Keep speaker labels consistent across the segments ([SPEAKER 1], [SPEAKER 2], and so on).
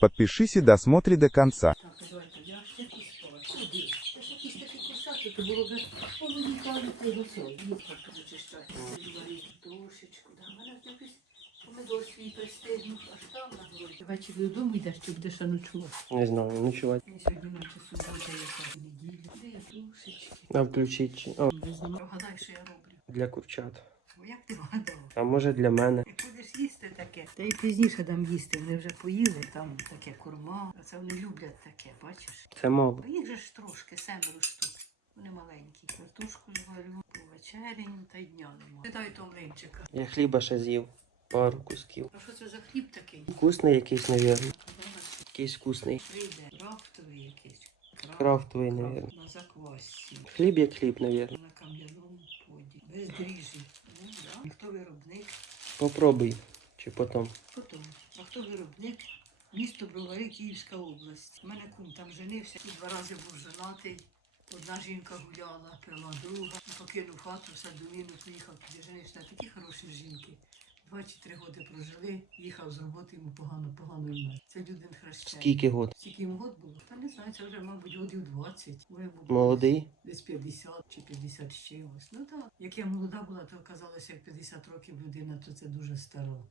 [SPEAKER 1] Подпишись и досмотри до конца.
[SPEAKER 2] Додому йдеш, чи будеш ночувати?
[SPEAKER 3] Не знаю, ночувати.
[SPEAKER 2] Сьогодні наче субота, яка неділя. Де я трошечки?
[SPEAKER 3] А включить. чи- О,
[SPEAKER 2] Не що я роблю.
[SPEAKER 3] для курчат.
[SPEAKER 2] Як ти вгадав?
[SPEAKER 3] А може для мене.
[SPEAKER 2] Їсти таке, та й пізніше дам їсти. Вони вже поїли, там таке курма. А це вони люблять таке, бачиш?
[SPEAKER 3] Це мало.
[SPEAKER 2] Їх же ж трошки, семеро штук. Вони маленькі. Картошку зварю, повечеряню та й дня нема. Питаю то млинчика.
[SPEAKER 3] Я хліба ще з'їв. Пару кусків.
[SPEAKER 2] А що це за хліб такий?
[SPEAKER 3] Вкусний якийсь, навірно. Якийсь вкусний.
[SPEAKER 2] прийде крафтовий якийсь. Крафт-
[SPEAKER 3] Крафтовий,
[SPEAKER 2] крафт. На заквасці.
[SPEAKER 3] Хліб як хліб, навірно.
[SPEAKER 2] На кам'яному поді. Без дріжджі. Ну, да. Хто виробник?
[SPEAKER 3] Попробуй. Чи потім.
[SPEAKER 2] Потім. А хто виробник? Місто Бровари, Київська область. У мене кум там женився і два рази був женатий. Одна жінка гуляла, пила друга, покинув хату, все до Ліну, поїхав туди женився на такі хороші жінки. Два чи три роки прожили, їхав з роботи, йому погано, погано вмер. Це людин хрещення.
[SPEAKER 3] Скільки год?
[SPEAKER 2] Скільки йому год було? Та не знаю, це вже, мабуть, годів 20. Може, йому було
[SPEAKER 3] Молодий?
[SPEAKER 2] Десь 50 чи 50 з чимось. Ну так. Як я молода була, то казалося, як 50 років людина, то це дуже стара.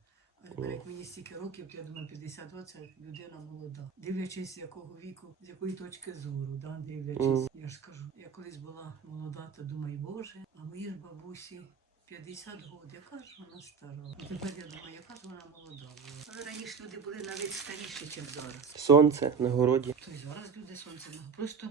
[SPEAKER 2] Як мені стільки років, то я думаю, 52 це людина молода. Дивлячись, з якого віку, з якої точки зору, да? дивлячись. Я ж кажу, я колись була молода, то думаю, Боже, а мої ж бабусі 50 років, яка ж вона стара. А тепер я думаю, яка ж вона молода була. Але раніше люди були навіть старіші, ніж зараз.
[SPEAKER 3] Сонце на городі.
[SPEAKER 2] То й зараз люди сонце не просто.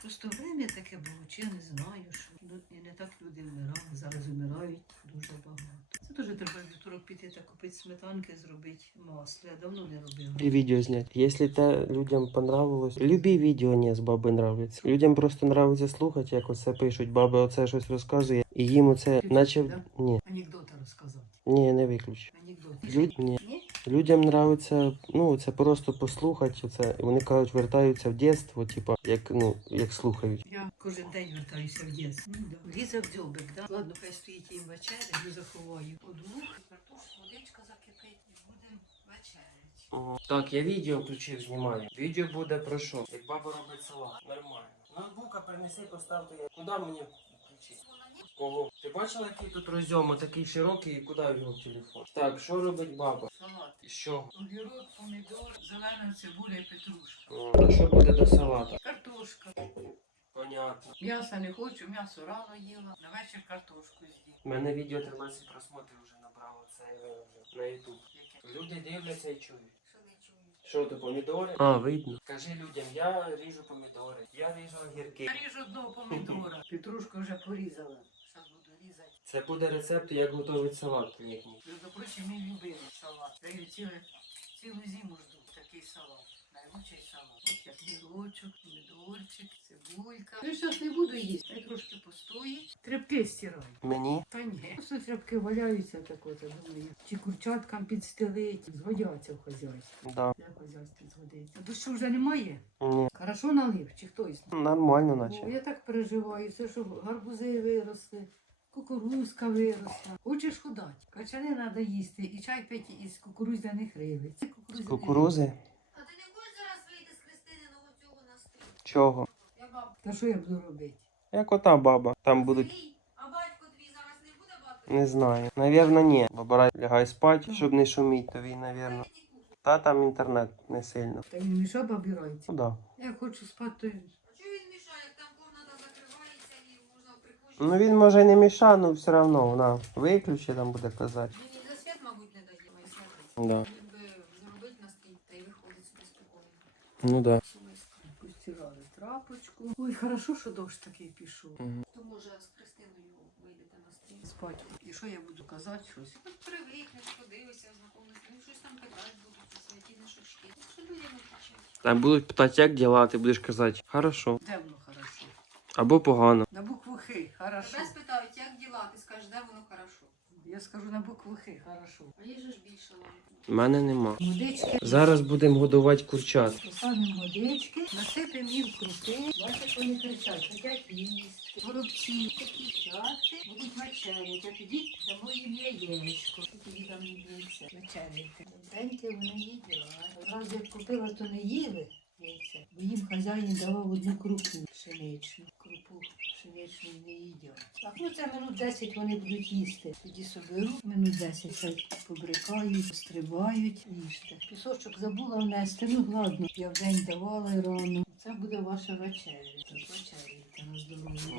[SPEAKER 2] Просто время таке було, чи я не знаю, що ну, і не так люди вмирали. Зараз вмирають дуже багато. Це теж треба в та купити сметанки, зробити масло. Я давно не робила.
[SPEAKER 3] І відео зняти. Якщо те людям понравилось, любі відео не з баби нравляться. Людям просто нравиться слухати, як оце пишуть. Баба оце щось розказує, і їм оце, наче. Ні,
[SPEAKER 2] Анекдоти розказати.
[SPEAKER 3] ні, не виключу.
[SPEAKER 2] Анекдоти.
[SPEAKER 3] Люд... Ні.
[SPEAKER 2] Ні?
[SPEAKER 3] Людям нравиться, ну, це просто послухати. Це. І вони кажуть, вертаються в дитинство, типа, як, ну, як слухають.
[SPEAKER 2] Я кожен день вертаюся в дітство. Ну. Ліза в дзьобик, да? Ладно, хай стоїть їм вечеря, я заховаю. Одну картошку, водичка закипить і будемо вечеряти.
[SPEAKER 3] Так, я відео включив, знімаю. Відео буде про що? Як баба робить салат. Нормально. Ноутбука принеси, поставте. Куди мені включити? Кого? Ти бачила, який тут розйом, такий широкий, і куди його телефон? Так, що робить баба?
[SPEAKER 2] Салат.
[SPEAKER 3] І що?
[SPEAKER 2] Огірок, помідор, зелена цибуля і петрушка.
[SPEAKER 3] М, А що буде до салата?
[SPEAKER 2] Картошка.
[SPEAKER 3] Понятно.
[SPEAKER 2] М'яса не хочу, м'ясо рано їла. На вечір картошку з'їм.
[SPEAKER 3] У мене відео 13 просмотрів вже набрало, це е, на YouTube. Люди дивляться і чують.
[SPEAKER 2] Що не чую?
[SPEAKER 3] Що то помідори? А, видно. Кажи людям, я ріжу помідори, я ріжу огірки.
[SPEAKER 2] Я ріжу одного помідора. Петрушку вже порізала.
[SPEAKER 3] Це буде рецепт, як готувати салат їхній.
[SPEAKER 2] Между прочим, мій любимий салат. Я його цілу, цілу зиму жду такий салат. Найлучший салат. Ось як гірочок, помідорчик, цибулька. Ну зараз не буду їсти. Хай трошки постоїть. Тряпки стираю.
[SPEAKER 3] Мені?
[SPEAKER 2] Та ні. Просто тряпки валяються так от, думаю. Чи курчаткам підстелить. Згодяться в хазяйстві.
[SPEAKER 3] Да.
[SPEAKER 2] Як хазяйстві згодиться. Дощу вже немає?
[SPEAKER 3] Ні.
[SPEAKER 2] Хорошо налив, чи хтось?
[SPEAKER 3] Нормально,
[SPEAKER 2] Ну,
[SPEAKER 3] наче.
[SPEAKER 2] я так переживаю, це щоб гарбузи виросли, кукурузка виросла. Хочеш худати? Качани треба їсти і чай пити із кукурудзяних. Це кукурудзяні
[SPEAKER 3] Кукурузи?
[SPEAKER 4] А ти не хочеш зараз вийти з Христининого цього на стрім?
[SPEAKER 3] Чого?
[SPEAKER 4] Я баб.
[SPEAKER 2] Та що я буду робити?
[SPEAKER 3] Як ота баба. Там будуть.
[SPEAKER 4] А батько твій зараз не буде бати?
[SPEAKER 3] Не знаю. Навірно, ні. Бабарай лягай спать, щоб не шуміть, то він, навірно. Та там інтернет не сильно.
[SPEAKER 2] Та він мішав обирається.
[SPEAKER 3] Ну да.
[SPEAKER 2] Я хочу спати.
[SPEAKER 4] А чого він мішає, як там комната закривається і можна в прихожій?
[SPEAKER 3] Ну він може не міша, ну все одно вона виключи, там буде казати.
[SPEAKER 4] Мені за світ, мабуть, не дає, свято.
[SPEAKER 3] Да.
[SPEAKER 4] Він би зробити на та й виходить собі спокійно.
[SPEAKER 3] Ну да.
[SPEAKER 2] Постирали трапочку. Ой, хорошо, що дощ такий пішов.
[SPEAKER 4] То може з Христиною вийдете на стрім?
[SPEAKER 2] Спати. І що я буду казати щось?
[SPEAKER 4] Ну, привикнеш, подивишся, знакомитися, ну щось там питати будуть, святі на шашки. Ну, що людям відповідати?
[SPEAKER 3] Там будуть питати, як діла, ти будеш казати хорошо.
[SPEAKER 2] Темно хорошо.
[SPEAKER 3] Або погано.
[SPEAKER 2] На букву Х. Хорошо.
[SPEAKER 4] Тебе спитають, як діла, ти скажеш, де воно хорошо.
[SPEAKER 2] Я скажу на букву Х, хорошо.
[SPEAKER 4] А є же ж більше.
[SPEAKER 3] У мене нема.
[SPEAKER 2] Водички.
[SPEAKER 3] Зараз будемо годувати курчат.
[SPEAKER 2] Посадимо водички, насипемо їм крупи. Бачите, вони кричать, хотять їсти. Горобці, такі чати, будуть вечеряти. А тоді дамо їм яєчко. Тоді там їдеться вечеряти. Добренькі вони їдять. Раз як купила, то не їли яйця, бо їм хазяїн давав одну крупу пшеничну. Крупу пшеничну не їдять. Так, ну це минут 10 вони будуть їсти. Тоді соберу, минут 10 хай побрикають, стрибають, їжте. Пісочок забула внести, ну ладно, я в день давала і рано. Це буде ваша вечеря. Так, вечеря на.